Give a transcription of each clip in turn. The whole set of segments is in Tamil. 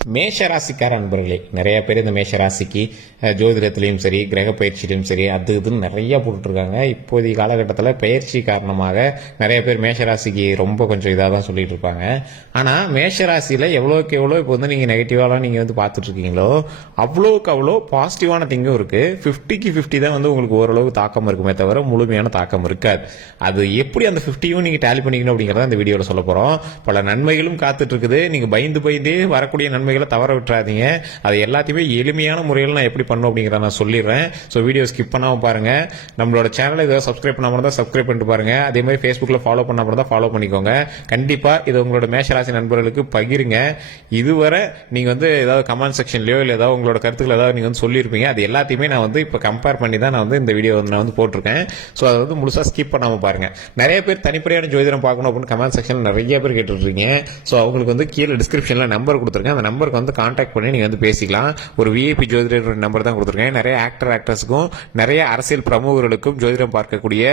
மேஷ ராசிக்கார அன்பர்களே நிறைய பேர் இந்த மேஷ ராசிக்கு அஹ், சரி கிரக பயிற்சியிலையும் சரி அது இதுன்னு நிறைய போட்டுட்ருக்காங்க. இப்போதைய காலகட்டத்தில் பயிற்சி காரணமாக நிறைய பேர் மேஷ ராசிக்கு ரொம்ப கொஞ்சம் இதாக தான் சொல்லிட்டு இருப்பாங்க ஆனால் மேஷ ராசியில் எவ்வளோக்கு எவ்வளோ இப்போ வந்து நீங்கள் நெகட்டிவாலாம் நீங்கள் வந்து பார்த்துட்ருக்கீங்களோ அவ்வளோக்கு அவ்வளோ பாசிட்டிவான திங்கும் இருக்குது ஃபிஃப்டிக்கு ஃபிஃப்டி தான் வந்து உங்களுக்கு ஓரளவு தாக்கம் இருக்குமே தவிர முழுமையான தாக்கம் இருக்காது. அது எப்படி அந்த ஃபிஃப்டியும் நீங்கள் டேலி பண்ணிக்கணும் அப்படிங்கிறத இந்த வீடியோவில் சொல்ல போகிறோம் பல நன்மைகளும் காத்துட்ருக்குது. நீங்கள் பயந்து பயந்தே வரக்கூடிய நன்மை நன்மைகளை தவற விட்டுறாதீங்க. அது எல்லாத்தையுமே எளிமையான முறையில் நான் எப்படி பண்ணும் அப்படிங்கிறத நான் சொல்லிடுறேன். ஸோ வீடியோ ஸ்கிப் பண்ணாமல் பாருங்க. நம்மளோட சேனலை இதை சப்ஸ்கிரைப் பண்ணாமல் தான் சப்ஸ்கிரைப் பண்ணிட்டு பாருங்க. அதே மாதிரி ஃபேஸ்புக்கில் ஃபாலோ பண்ணாமல் தான் ஃபாலோ பண்ணிக்கோங்க. கண்டிப்பாக இது உங்களோட மேஷராசி நண்பர்களுக்கு பகிருங்க. இதுவரை நீங்கள் வந்து ஏதாவது கமெண்ட் செக்ஷன்லையோ இல்லை ஏதாவது உங்களோட கருத்துக்கள் ஏதாவது நீங்கள் வந்து சொல்லியிருப்பீங்க. அது எல்லாத்தையுமே நான் வந்து இப்போ கம்பேர் பண்ணி தான் நான் வந்து இந்த வீடியோ வந்து நான் வந்து போட்டிருக்கேன். ஸோ அதை வந்து முழுசாக ஸ்கிப் பண்ணாமல் பாருங்க. நிறைய பேர் தனிப்படையான ஜோதிடம் பார்க்கணும் அப்படின்னு கமெண்ட் செக்ஷனில் நிறைய பேர் கேட்டுருக்கீங்க. ஸோ அவங்களுக்கு வந்து கீழே டிஸ்கிரிப்ஷனில் நம்பர் கொடுத்துருக்கேன். அந்த நம்பருக்கு வந்து காண்டாக்ட் பண்ணி நீங்கள் வந்து பேசிக்கலாம். ஒரு விஐபி ஜோதிடர் நம்பர் தான் கொடுத்துருக்கேன். நிறைய ஆக்டர் ஆக்ட்ரஸுக்கும் நிறைய அரசியல் பிரமுகர்களுக்கும் ஜோதிடம் பார்க்கக்கூடிய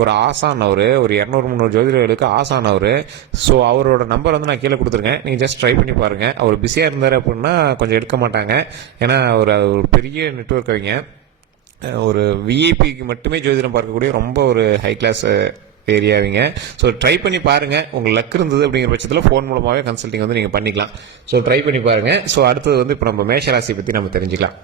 ஒரு ஆசான் அவர் ஒரு இரநூறு முந்நூறு ஜோதிடர்களுக்கு ஆசான் அவர். ஸோ அவரோட நம்பர் வந்து நான் கீழே கொடுத்துருக்கேன். நீங்கள் ஜஸ்ட் ட்ரை பண்ணி பாருங்கள் அவர் பிஸியாக இருந்தார் அப்படின்னா கொஞ்சம் எடுக்க மாட்டாங்க. ஏன்னா ஒரு ஒரு பெரிய நெட்ஒர்க் அவங்க. ஒரு விஐபிக்கு மட்டுமே ஜோதிடம் பார்க்கக்கூடிய ரொம்ப ஒரு ஹை கிளாஸ் ஏரியாவிங்க. ஸோ ட்ரை பண்ணி பாருங்க. உங்கள் லக் இருந்தது அப்படிங்கிற பட்சத்தில் ஃபோன் மூலமாகவே கன்சல்டிங் வந்து நீங்கள் பண்ணிக்கலாம். ஸோ ட்ரை பண்ணி பாருங்க. ஸோ அடுத்தது வந்து இப்போ நம்ம மேஷராசி பற்றி நம்ம தெரிஞ்சுக்கலாம்.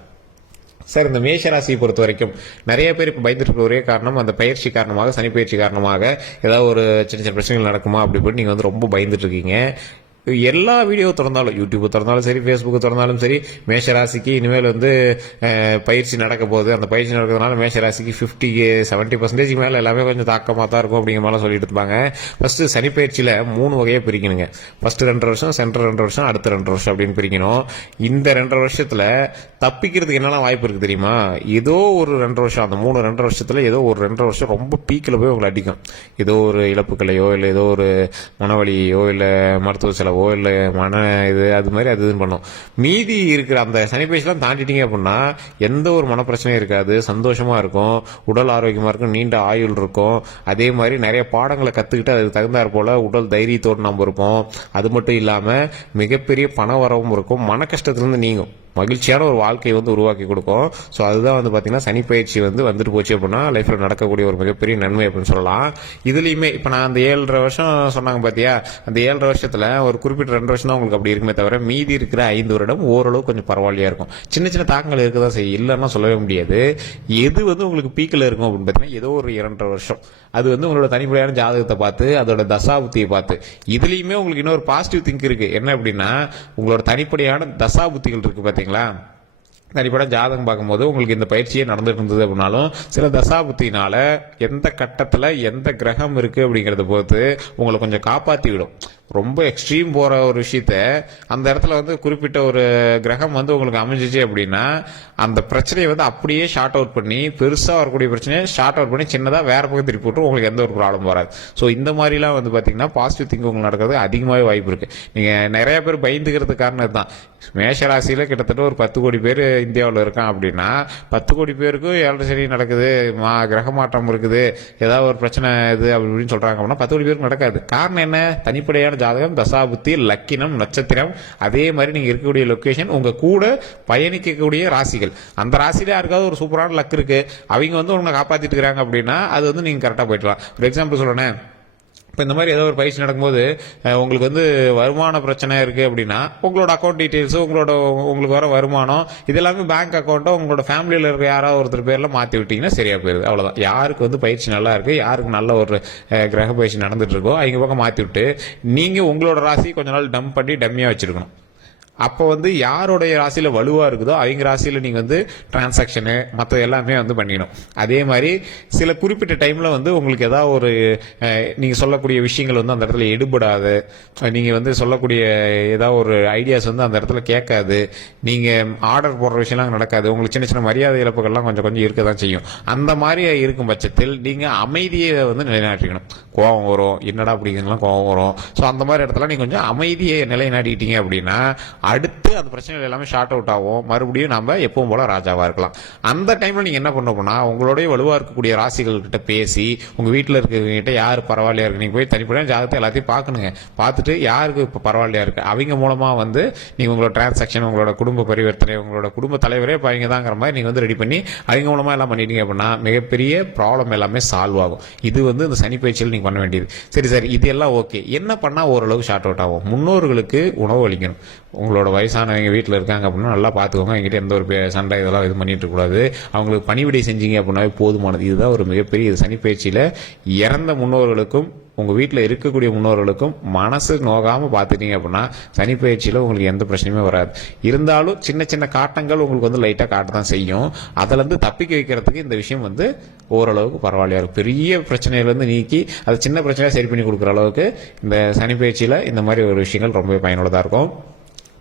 சார் இந்த மேஷராசியை பொறுத்த வரைக்கும் நிறைய பேர் இப்போ பயந்துட்டு இருக்க ஒரே காரணம் அந்த பயிற்சி காரணமாக சனி பயிற்சி காரணமாக ஏதாவது ஒரு சின்ன சின்ன பிரச்சனைகள் நடக்குமா அப்படி இப்படி நீங்கள் வந்து ரொம்ப பயந்துட்டு இருக்கீங்க. எல்லா வீடியோ திறந்தாலும் யூடியூப் திறந்தாலும் சரி ஃபேஸ்புக் திறந்தாலும் சரி மேஷராசிக்கு இனிமேல் வந்து பயிற்சி நடக்க போகுது. அந்த பயிற்சி நடக்கிறதுனால மேஷராசிக்கு ஃபிஃப்டிக்கு செவன்ட்டி பர்சன்டேஜ் மேலே எல்லாமே கொஞ்சம் தாக்கமாக தான் இருக்கும் அப்படிங்கிற மாதிரி சொல்லிட்டு இருப்பாங்க ஃபர்ஸ்ட் சனி பயிற்சியில் மூணு வகையாக பிரிக்கணுங்க. ஃபர்ஸ்ட் ரெண்டரை வருஷம் சென்டர் ரெண்டு வருஷம் அடுத்த ரெண்டு வருஷம் அப்படின்னு பிரிக்கணும். இந்த ரெண்டரை வருஷத்தில் தப்பிக்கிறதுக்கு என்னெல்லாம் வாய்ப்பு இருக்குது தெரியுமா? ஏதோ ஒரு ரெண்டரை வருஷம் அந்த மூணு ரெண்டரை வருஷத்தில் ஏதோ ஒரு ரெண்டரை வருஷம் ரொம்ப பீக்கில் போய் உங்களை அடிக்கும். ஏதோ ஒரு இழப்புகளையோ இல்லை ஏதோ ஒரு மனவலியோ இல்லை மருத்துவ செலவு இல்லை மன இது அது மாதிரி அது இதுன்னு பண்ணும். மீதி இருக்கிற அந்த சனி பயிற்சிலாம் தாண்டிட்டீங்க அப்படின்னா எந்த ஒரு மனப்பிரச்சனையும் இருக்காது. சந்தோஷமாக இருக்கும். உடல் ஆரோக்கியமாக இருக்கும். நீண்ட ஆயுள் இருக்கும். அதே மாதிரி நிறைய பாடங்களை கற்றுக்கிட்டு அதுக்கு தகுந்தாற் போல் உடல் தைரியத்தோடு நம்ம இருப்போம். அது மட்டும் இல்லாமல் மிகப்பெரிய பண வரவும் இருக்கும். மன கஷ்டத்துலேருந்து நீங்கும். மகிழ்ச்சியான ஒரு வாழ்க்கையை வந்து உருவாக்கி கொடுக்கும். ஸோ அதுதான் வந்து பார்த்தீங்கன்னா சனி பயிற்சி வந்து வந்துட்டு போச்சு அப்படின்னா லைஃப்பில் நடக்கக்கூடிய ஒரு மிகப்பெரிய நன்மை அப்படின்னு சொல்லலாம். இதுலேயுமே இப்போ நான் அந்த ஏழரை வருஷம் சொன்னாங்க பார்த்தியா அந்த ஏழரை வருஷத்தில் ஒரு குறிப்பிட்ட ரெண்டு வருஷம் தான் உங்களுக்கு அப்படி இருக்குமே தவிர மீதி இருக்கிற ஐந்து வருடம் ஓரளவு கொஞ்சம் பரவாயில்லையா இருக்கும். சின்ன சின்ன தாக்கங்கள் இருக்க தான் செய்யும். இல்லைன்னா சொல்லவே முடியாது. எது வந்து உங்களுக்கு பீக்கில் இருக்கும் அப்படின்னு பார்த்தீங்கன்னா ஏதோ ஒரு இரண்டரை வருஷம். அது வந்து உங்களோட தனிப்படையான ஜாதகத்தை பார்த்து அதோட தசாபுத்தியை பார்த்து. இதுலேயுமே உங்களுக்கு இன்னொரு பாசிட்டிவ் திங்க் இருக்குது என்ன அப்படின்னா உங்களோட தனிப்படையான தசாபுத்திகள் இருக்குது பார்த்தீங்களா தனிப்பட ஜாதகம் பார்க்கும்போது உங்களுக்கு இந்த பயிற்சியே நடந்துட்டு இருந்தது அப்படின்னாலும் சில தசாபுத்தினால எந்த கட்டத்தில் எந்த கிரகம் இருக்குது அப்படிங்கிறத பொறுத்து உங்களை கொஞ்சம் காப்பாற்றி விடும் ரொம்ப எக்ஸ்ட்ரீம் போகிற ஒரு விஷயத்த அந்த இடத்துல வந்து குறிப்பிட்ட ஒரு கிரகம் வந்து உங்களுக்கு அமைஞ்சிச்சு அப்படின்னா அந்த பிரச்சனையை வந்து அப்படியே ஷார்ட் அவுட் பண்ணி பெருசாக வரக்கூடிய பிரச்சனையை ஷார்ட் அவுட் பண்ணி சின்னதாக வேறு பக்கம் திருப்பி விட்டு உங்களுக்கு எந்த ஒரு ப்ராப்ளம் வராது. ஸோ இந்த மாதிரிலாம் வந்து பார்த்தீங்கன்னா பாசிட்டிவ் திங்க் உங்களுக்கு நடக்கிறது அதிகமாகவே வாய்ப்பு இருக்குது நீங்கள் நிறைய பேர் பயந்துக்கிறது காரணம் இதுதான். மேஷராசியில் கிட்டத்தட்ட ஒரு பத்து கோடி பேர் இந்தியாவில் இருக்கான் அப்படின்னா பத்து கோடி பேருக்கும் ஏழரை சரி நடக்குது மா கிரக மாற்றம் இருக்குது ஏதாவது ஒரு பிரச்சனை இது அப்படி இப்படின்னு சொல்கிறாங்க அப்படின்னா பத்து கோடி பேருக்கு நடக்காது. காரணம் என்ன? தனிப்படையான ஜாதகம் தசாபுத்தி லக்கினம் நட்சத்திரம் அதே மாதிரி நீங்கள் இருக்கக்கூடிய லொக்கேஷன் உங்கள் கூட பயணிக்கக்கூடிய ராசிகள். அந்த ராசியில் யாருக்காவது ஒரு சூப்பரான லக் இருக்குது அவங்க வந்து உங்களை காப்பாற்றிட்டு இருக்கிறாங்க அப்படின்னா அது வந்து நீங்கள் கரெக்டாக போயிடலாம். ஒரு எக்ஸாம்பிள் சொல்றேன் இப்போ இந்த மாதிரி ஏதோ ஒரு பயிற்சி நடக்கும்போது உங்களுக்கு வந்து வருமான பிரச்சனை இருக்குது அப்படின்னா உங்களோட அக்கௌண்ட் டீட்டெயில்ஸு உங்களோட உங்களுக்கு வர வருமானம் இது எல்லாமே பேங்க் அக்கௌண்ட்டை உங்களோட ஃபேமிலியில் இருக்க யாராவது ஒருத்தர் பேரில் மாற்றி விட்டிங்கன்னா சரியாக போயிருது. அவ்வளோதான் யாருக்கு வந்து பயிற்சி நல்லா இருக்குது யாருக்கு நல்ல ஒரு கிரக பயிற்சி நடந்துட்டு இருக்கோ அவங்க பக்கம் மாற்றி விட்டு நீங்கள் உங்களோட ராசி கொஞ்ச நாள் டம்ப் பண்ணி டம்மியாக வச்சுருக்கணும். அப்போ வந்து யாருடைய ராசியில் வலுவாக இருக்குதோ அவங்க ராசியில் நீங்கள் வந்து டிரான்சாக்ஷனு மற்ற எல்லாமே வந்து பண்ணிடணும். அதே மாதிரி சில குறிப்பிட்ட டைமில் வந்து உங்களுக்கு ஏதாவது ஒரு நீங்கள் சொல்லக்கூடிய விஷயங்கள் வந்து அந்த இடத்துல எடுபடாது. நீங்கள் வந்து சொல்லக்கூடிய ஏதாவது ஒரு ஐடியாஸ் வந்து அந்த இடத்துல கேட்காது. நீங்கள் ஆர்டர் போடுற விஷயம்லாம் நடக்காது. உங்களுக்கு சின்ன சின்ன மரியாதை இழப்புகள்லாம் கொஞ்சம் கொஞ்சம் இருக்க தான் செய்யும். அந்த மாதிரி இருக்கும் பட்சத்தில் நீங்கள் அமைதியை வந்து நிலைநாட்டிக்கணும். கோபம் வரும். என்னடா அப்படிங்கிறதுலாம் கோபம் வரும். ஸோ அந்த மாதிரி இடத்துல நீங்கள் கொஞ்சம் அமைதியை நிலைநாட்டிக்கிட்டீங்க அப்படின்னா அடுத்து அந்த பிரச்சனைகள் எல்லாமே ஷார்ட் அவுட் ஆகும். மறுபடியும் நம்ம எப்பவும் போல ராஜாவாக இருக்கலாம். அந்த டைமில் நீங்கள் என்ன பண்ணணும்னா உங்களுடைய வலுவாக இருக்கக்கூடிய ராசிகள் கிட்ட பேசி உங்கள் வீட்டில் இருக்கிறவங்ககிட்ட யார் பரவாயில்லையா இருக்கு நீங்கள் போய் தனிப்படையாக ஜாதகத்தை எல்லாத்தையும் பார்க்கணுங்க. பார்த்துட்டு யாருக்கு இப்போ பரவாயில்லையா இருக்குது அவங்க மூலமாக வந்து நீங்கள் உங்களோட டிரான்சாக்ஷன் உங்களோட குடும்ப பரிவர்த்தனை உங்களோட குடும்ப தலைவரே இப்போ அவங்க தாங்கிற மாதிரி நீங்கள் வந்து ரெடி பண்ணி அவங்க மூலமாக எல்லாம் பண்ணிட்டீங்க அப்படின்னா மிகப்பெரிய ப்ராப்ளம் எல்லாமே சால்வ் ஆகும். இது வந்து இந்த சனி பயிற்சியில் நீங்கள் பண்ண வேண்டியது. சரி சரி இது எல்லாம் ஓகே என்ன பண்ணால் ஓரளவுக்கு ஷார்ட் அவுட் ஆகும்? முன்னோர்களுக்கு உணவு அளிக்கணும். உங்களோட வயசானவங்க வீட்டில் இருக்காங்க அப்படின்னா நல்லா பார்த்துக்கோங்க எங்கிட்ட எந்த ஒரு சண்டை இதெல்லாம் இது பண்ணிட்டு இருக்கக்கூடாது. அவங்களுக்கு பணிவிடை செஞ்சீங்க அப்படின்னாவே போதுமானது. இதுதான் ஒரு மிகப்பெரிய இது. இறந்த முன்னோர்களுக்கும் உங்கள் வீட்டில் இருக்கக்கூடிய முன்னோர்களுக்கும் மனசு நோகாமல் பார்த்துட்டீங்க அப்படின்னா சனி பயிற்சியில் உங்களுக்கு எந்த பிரச்சனையுமே வராது. இருந்தாலும் சின்ன சின்ன காட்டங்கள் உங்களுக்கு வந்து லைட்டாக காட்ட தான் செய்யும். அதிலேருந்து தப்பிக்க வைக்கிறதுக்கு இந்த விஷயம் வந்து ஓரளவுக்கு பரவாயில்லையா இருக்கும். பெரிய பிரச்சனையிலேருந்து நீக்கி அது சின்ன பிரச்சனையாக சரி பண்ணி கொடுக்குற அளவுக்கு இந்த சனி பயிற்சியில் இந்த மாதிரி ஒரு விஷயங்கள் ரொம்பவே பயனுள்ளதாக இருக்கும்.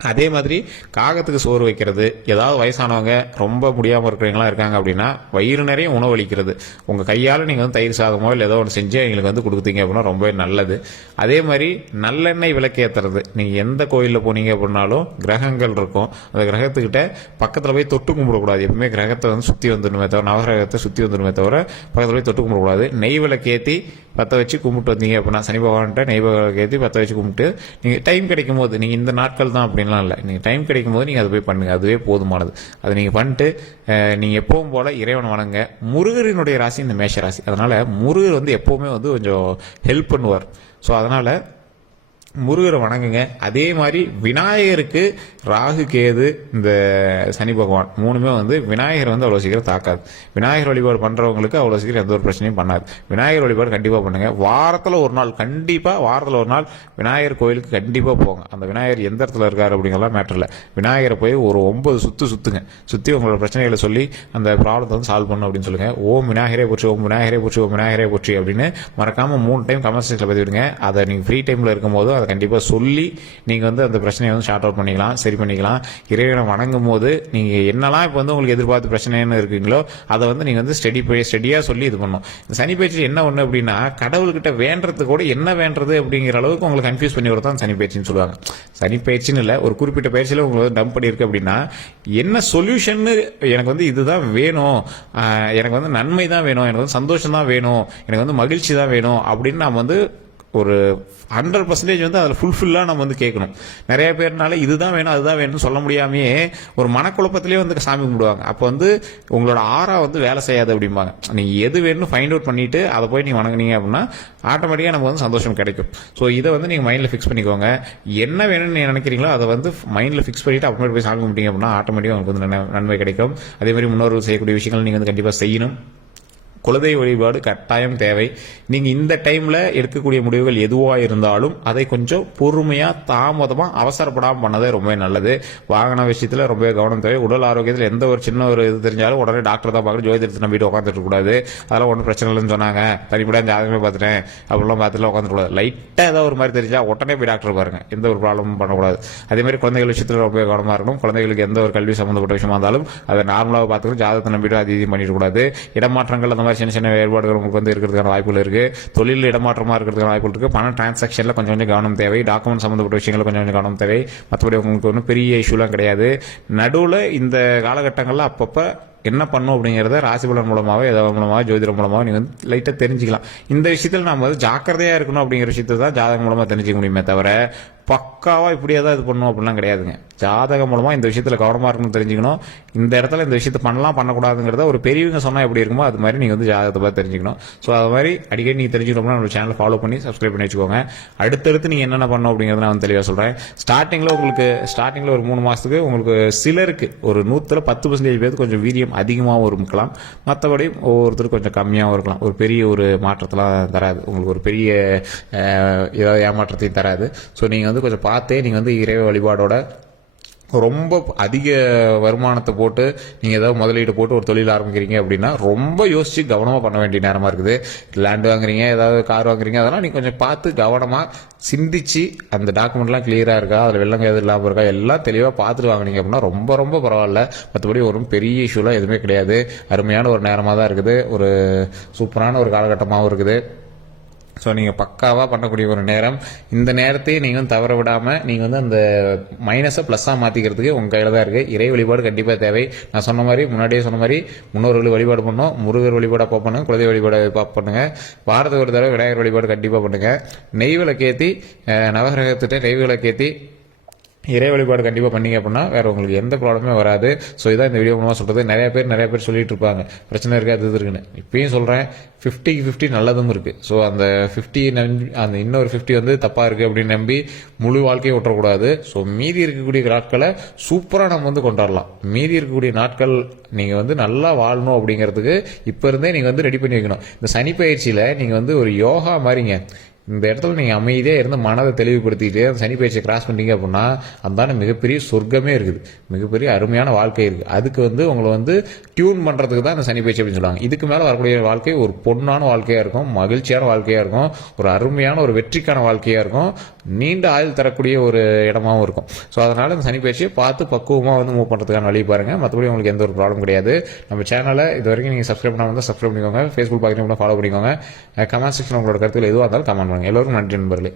அதே மாதிரி காகத்துக்கு சோறு வைக்கிறது. ஏதாவது வயசானவங்க ரொம்ப முடியாமல் இருக்கிறவங்களாம் இருக்காங்க அப்படின்னா வயிறு நிறைய உணவளிக்கிறது. உங்கள் கையால் நீங்கள் வந்து தயிர் சாதமோ இல்லை ஏதோ ஒன்று செஞ்சு எங்களுக்கு வந்து கொடுத்தீங்க அப்படின்னா ரொம்பவே நல்லது. அதே மாதிரி நல்லெண்ணெய் விளக்கேற்றுறது நீங்கள் எந்த கோயிலில் போனீங்க அப்படின்னாலும் கிரகங்கள் இருக்கும். அந்த கிரகத்துக்கிட்ட பக்கத்தில் போய் தொட்டு கும்பிடக்கூடாது. எப்பவுமே கிரகத்தை வந்து சுற்றி வந்துடணுமே தவிர நவகிரகத்தை சுற்றி வந்துடுமே தவிர பக்கத்தில் போய் தொட்டு கும்பிடக்கூடாது. நெய் விளக்கேற்றி பற்ற வச்சு கும்பிட்டு வந்தீங்க அப்படின்னா சனி பகவான்கிட்ட நெய் விளக்கேற்றி பற்ற வச்சு கும்பிட்டு நீங்கள் டைம் கிடைக்கும் போது நீங்கள் இந்த நாட்கள் தான் அப்படின்லாம் இல்லை. நீங்கள் டைம் கிடைக்கும் போது நீங்கள் அதை போய் பண்ணுங்கள் அதுவே போதுமானது. அதை நீங்கள் பண்ணிட்டு நீங்கள் எப்பவும் போல் இறைவனை வணங்க. முருகரினுடைய ராசி இந்த மேஷ ராசி. அதனால் முருகர் வந்து எப்போவுமே வந்து கொஞ்சம் ஹெல்ப் பண்ணுவார். ஸோ அதனால் முருகரை வணங்குங்க. அதே மாதிரி விநாயகருக்கு ராகு கேது இந்த சனி பகவான் மூணுமே வந்து விநாயகர் வந்து அவ்வளோ சீக்கிரம் தாக்காது. விநாயகர் வழிபாடு பண்ணுறவங்களுக்கு அவ்வளோ சீக்கிரம் எந்த ஒரு பிரச்சனையும் பண்ணாது. விநாயகர் வழிபாடு கண்டிப்பாக பண்ணுங்கள் வாரத்தில் ஒரு நாள் கண்டிப்பாக வாரத்தில் ஒரு நாள் விநாயகர் கோயிலுக்கு கண்டிப்பாக போங்க. அந்த விநாயகர் எந்த இடத்துல இருக்கார் அப்படிங்கிறலாம் மேட்டரில் விநாயகரை போய் ஒரு ஒன்பது சுற்று சுற்றுங்க சுற்றி உங்களோட பிரச்சனைகளை சொல்லி அந்த ப்ராப்ளத்தை வந்து சால்வ் பண்ணும் அப்படின்னு சொல்லுங்கள் ஓம் விநாயகரே போச்சு ஓம் விநாயகரே போச்சு ஓம் விநாயகரே போச்சு அப்படின்னு மறக்காமல் மூணு டைம் கமெண்ட் செக்ஷனில் பதிவிடுங்க. அதை நீங்கள் ஃப்ரீ டைமில் இருக்கும்போது அதை கண்டிப்பாக சொல்லி நீங்கள் வந்து அந்த பிரச்சனையை வந்து ஷார்ட் அவுட் பண்ணிக்கலாம் சரி பண்ணிக்கலாம். இறைவனை வணங்கும் போது நீங்கள் என்னெல்லாம் இப்போ வந்து உங்களுக்கு எதிர்பார்த்து பிரச்சனைன்னு இருக்கீங்களோ அதை வந்து நீங்கள் வந்து ஸ்டடி போய் ஸ்டடியாக சொல்லி இது பண்ணணும். இந்த சனி பயிற்சி என்ன ஒன்று அப்படின்னா கடவுள்கிட்ட வேண்டது கூட என்ன வேண்டது அப்படிங்கிற அளவுக்கு உங்களுக்கு கன்ஃபியூஸ் பண்ணி வரதான் சனி பயிற்சின்னு சொல்லுவாங்க. சனி பயிற்சின்னு இல்லை ஒரு குறிப்பிட்ட பயிற்சியில் உங்களுக்கு டம்ப் பண்ணியிருக்கு அப்படின்னா என்ன சொல்யூஷன் எனக்கு வந்து இதுதான் வேணும். எனக்கு வந்து நன்மை தான் வேணும் எனக்கு வந்து சந்தோஷம் தான் வேணும் எனக்கு வந்து மகிழ்ச்சி தான் வேணும் அப்படின்னு நாம் வந்து ஒரு ஹண்ட்ரட் பர்சன்டேஜ் வந்து அதில் ஃபுல்ஃபில்லாக நம்ம வந்து கேட்கணும். நிறைய பேர்னால இதுதான் வேணும் அதுதான் வேணும்னு சொல்ல முடியாமையே ஒரு மனக்குழப்பத்திலே வந்து சாமி கும்பிடுவாங்க. அப்போ வந்து உங்களோட ஆறா வந்து வேலை செய்யாது அப்படிம்பாங்க. நீங்கள் எது வேணும்னு ஃபைண்ட் அவுட் பண்ணிட்டு அதை போய் நீங்கள் வணங்குனீங்க அப்படின்னா ஆட்டோமேட்டிக்காக நமக்கு வந்து சந்தோஷம் கிடைக்கும். ஸோ இதை வந்து நீங்கள் மைண்டில் ஃபிக்ஸ் பண்ணிக்கோங்க. என்ன வேணும்னு நீங்கள் நினைக்கிறீங்களோ அதை வந்து மைண்டில் ஃபிக்ஸ் பண்ணிட்டு அப்புறமேட்டு போய் சாமி கும்பிட்டீங்க அப்படின்னா ஆட்டோமேட்டிக்காக உங்களுக்கு வந்து நன்மை- நன்மை கிடைக்கும். அதே மாதிரி முன்னோர்கள் செய்யக்கூடிய விஷயங்கள் நீங்கள் வந்து கண்டிப்பாக செய்யணும். குலதெய்வ வழிபாடு கட்டாயம் தேவை. நீங்கள் இந்த டைமில் எடுக்கக்கூடிய முடிவுகள் எதுவாக இருந்தாலும் அதை கொஞ்சம் பொறுமையாக தாமதமாக அவசரப்படாமல் பண்ணதே ரொம்ப நல்லது. வாகன விஷயத்தில் ரொம்ப கவனம் தேவை. உடல் ஆரோக்கியத்தில் எந்த ஒரு சின்ன ஒரு இது தெரிஞ்சாலும் உடனே டாக்டர் தான் பார்க்கணும். ஜோதிடத்தை நம்பிட்டு உட்காந்துருக்கக்கூடாது அதெல்லாம் ஒன்றும் பிரச்சனை இல்லைன்னு சொன்னாங்க. தனிப்படையா ஜாதகமே பார்த்துட்டேன். அப்படிலாம் பார்த்துட்டு உட்காந்துருக்கூடாது கூடாது ஏதாவது ஒரு மாதிரி தெரிஞ்சா உடனே போய் டாக்டர் பாருங்கள் எந்த ஒரு ப்ராப்ளமும் பண்ணக்கூடாது. அதே மாதிரி குழந்தைகள் விஷயத்தில் ரொம்ப கவனமாக இருக்கணும். குழந்தைகளுக்கு எந்த ஒரு கல்வி சம்மந்தப்பட்ட விஷயமா இருந்தாலும் அதை நார்மலாக பார்த்துக்கணும். ஜாதகத்தை நம்பிட்டு அது இது இடமாற்றங்கள் அந்த மாதிரி சின்ன சின்ன வேறுபாடுகள் உங்களுக்கு வந்து இருக்கிறதுக்கான வாய்ப்புகள் இருக்கு. தொழில் இடமாற்றமாக இருக்கிறதுக்கான வாய்ப்புகள் இருக்கு. பண டிரான்சாக்ஷனில் கொஞ்சம் கொஞ்சம் கவனம் தேவை. டாக்குமெண்ட் சம்பந்தப்பட்ட விஷயங்கள் கொஞ்சம் கொஞ்சம் கவனம் தேவை. மற்றபடி உங்களுக்கு ஒன்றும் பெரிய இஷ்யூலாம் கிடையாது. நடுவில் இந்த காலகட்டங்களில் அப்பப்போ என்ன பண்ணும் அப்படிங்கிறத ராசிபலன் மூலமாகவே ஏதாவது மூலமாக ஜோதிடம் மூலமாக நீங்கள் வந்து லைட்டாக தெரிஞ்சுக்கலாம். இந்த விஷயத்தில் நம்ம வந்து ஜாக்கிரதையாக இருக்கணும் அப்படிங்கிற விஷயத்தை தான் ஜாதகம் மூலமாக தெரிஞ்சுக்க முடியுமே தவிர பக்காவாக இப்படியே தான் இது பண்ணணும் அப்படிலாம் கிடையாதுங்க. ஜாதகம் மூலமாக இந்த விஷயத்தில் கவனமாக இருக்கணும்னு தெரிஞ்சுக்கணும். இந்த இடத்துல இந்த விஷயத்தை பண்ணலாம் பண்ணக்கூடாதுங்கிறத ஒரு பெரியவங்க சொன்னால் எப்படி இருக்குமோ அது மாதிரி நீங்கள் வந்து ஜாதகத்தை பார்த்து தெரிஞ்சுக்கணும். ஸோ அது மாதிரி அடிக்கடி நீங்கள் தெரிஞ்சுக்கணும்னா நம்ம சேனலை ஃபாலோ பண்ணி சப்ஸ்கிரைப் பண்ணி வச்சுக்கோங்க. அடுத்தடுத்து நீங்கள் என்னென்ன பண்ணணும் அப்படிங்கிறத நான் வந்து தெளிவாக சொல்கிறேன் ஸ்டார்டிங்கில் உங்களுக்கு ஸ்டார்டிங்கில் ஒரு மூணு மாதத்துக்கு உங்களுக்கு சிலருக்கு ஒரு நூற்றில் பத்து பர்சன்டேஜ் பேருக்கு கொஞ்சம் வீரியம் அதிகமாகவும் இருக்கலாம். மற்றபடி ஒவ்வொருத்தருக்கு கொஞ்சம் கம்மியாகவும் இருக்கலாம். ஒரு பெரிய ஒரு மாற்றத்தெலாம் தராது. உங்களுக்கு ஒரு பெரிய ஏதாவது ஏமாற்றத்தையும் தராது. ஸோ நீங்கள் வந்து கொஞ்சம் பார்த்தே நீங்கள் வந்து இறை வழிபாடோட ரொம்ப அதிக வருமானத்தை போட்டு நீங்கள் ஏதாவது முதலீடு போட்டு ஒரு தொழில் ஆரம்பிக்கிறீங்க அப்படின்னா ரொம்ப யோசித்து கவனமாக பண்ண வேண்டிய நேரமாக இருக்குது. லேண்ட் வாங்குறீங்க ஏதாவது கார் வாங்குறீங்க அதெல்லாம் நீங்கள் கொஞ்சம் பார்த்து கவனமாக சிந்திச்சு அந்த டாக்குமெண்ட்லாம் கிளியராக இருக்கா? அதில் வெள்ளங்க எதுவும் இல்லாமல் இருக்கா? எல்லாம் தெளிவாக பார்த்துட்டு வாங்குனீங்க அப்படின்னா ரொம்ப ரொம்ப பரவாயில்ல. மற்றபடி ஒரு பெரிய இஷ்யூலாம் எதுவுமே கிடையாது. அருமையான ஒரு நேரமாக தான் இருக்குது. ஒரு சூப்பரான ஒரு காலகட்டமாகவும் இருக்குது. ஸோ நீங்கள் பக்காவாக பண்ணக்கூடிய ஒரு நேரம். இந்த நேரத்தையும் நீங்கள் வந்து தவற விடாமல் நீங்கள் வந்து அந்த மைனஸை ப்ளஸ்ஸாக மாற்றிக்கிறதுக்கு உங்கள் கையில் தான் இருக்குது இறை வழிபாடு கண்டிப்பாக தேவை. நான் சொன்ன மாதிரி முன்னாடியே சொன்ன மாதிரி முன்னோர்கள் வழிபாடு பண்ணோம் முருகர் வழிபாடாக அப்போ பண்ணுங்க குலதெய்வ வழிபாடு பார்ப்ப வாரத்துக்கு ஒரு தடவை விநாயகர் வழிபாடு கண்டிப்பாக பண்ணுங்கள் நெய் விளக்கேற்றி நவகிரகத்திட்ட நெய் விளக்கேற்றி இறை வழிபாடு கண்டிப்பாக பண்ணீங்க அப்படின்னா வேறு உங்களுக்கு எந்த ப்ராப்ளமே வராது. ஸோ இதான் இந்த வீடியோ மூலமாக சொல்கிறது நிறைய பேர் நிறைய பேர் சொல்லிட்டு இருப்பாங்க. பிரச்சனை இருக்காது அது இது இருக்குன்னு. இப்பயும் சொல்கிறேன் ஃபிஃப்டிக்கு ஃபிஃப்டி நல்லதும் இருக்குது ஸோ அந்த ஃபிஃப்டி அந்த இன்னொரு ஃபிஃப்டி வந்து தப்பாக இருக்குது அப்படின்னு நம்பி முழு வாழ்க்கையை விட்டுறக்கூடாது ஸோ மீதி இருக்கக்கூடிய நாட்களை சூப்பராக நம்ம வந்து கொண்டாடலாம். மீதி இருக்கக்கூடிய நாட்கள் நீங்கள் வந்து நல்லா வாழணும் அப்படிங்கிறதுக்கு இப்போ இருந்தே நீங்கள் வந்து ரெடி பண்ணி வைக்கணும். இந்த சனி பயிற்சியில் நீங்கள் வந்து ஒரு யோகா மாதிரிங்க. இந்த இடத்துல நீங்கள் அமைதியாக இருந்து மனதை தெளிவுபடுத்திக்கிட்டே அந்த சனி பயிற்சியை கிராஸ் பண்ணிட்டீங்க அப்படின்னா அந்தாண்ட மிகப்பெரிய சொர்க்கமே இருக்குது. மிகப்பெரிய அருமையான வாழ்க்கை இருக்குது அதுக்கு வந்து உங்களை வந்து டியூன் பண்ணுறதுக்கு தான் இந்த சனி பயிற்சி அப்படின்னு சொல்லுவாங்க. இதுக்கு மேலே வரக்கூடிய வாழ்க்கை ஒரு பொண்ணான வாழ்க்கையாக இருக்கும் மகிழ்ச்சியான வாழ்க்கையாக இருக்கும் ஒரு அருமையான ஒரு வெற்றிக்கான வாழ்க்கையாக இருக்கும். நீண்ட ஆயுள் தரக்கூடிய ஒரு இடமாவும் இருக்கும். ஸோ அதனால் இந்த சனி பயிற்சியை பார்த்து பக்குவமாக வந்து மூவ் பண்ணுறதுக்கான வழி பாருங்கள் மற்றபடி உங்களுக்கு எந்த ஒரு ப்ராப்ளம் கிடையாது. நம்ம சேனலை இது வரைக்கும் நீங்கள் சப்ஸ்கிரைப் பண்ணாமல் இருந்தால் சப்ஸ்கிரைப் பண்ணிக்கோங்க. ஃபேஸ்புக் பார்க்குறீங்க ஃபாலோ பண்ணிக்கோங்க. கமெண்ட் செக்ஷன் உங்களோட கருத்துக்கள் எதுவாக இருந்தாலும் கமெண்ட் பண்ணுங்கள் எல்லோருக்கும் நன்றி நண்பர்களே.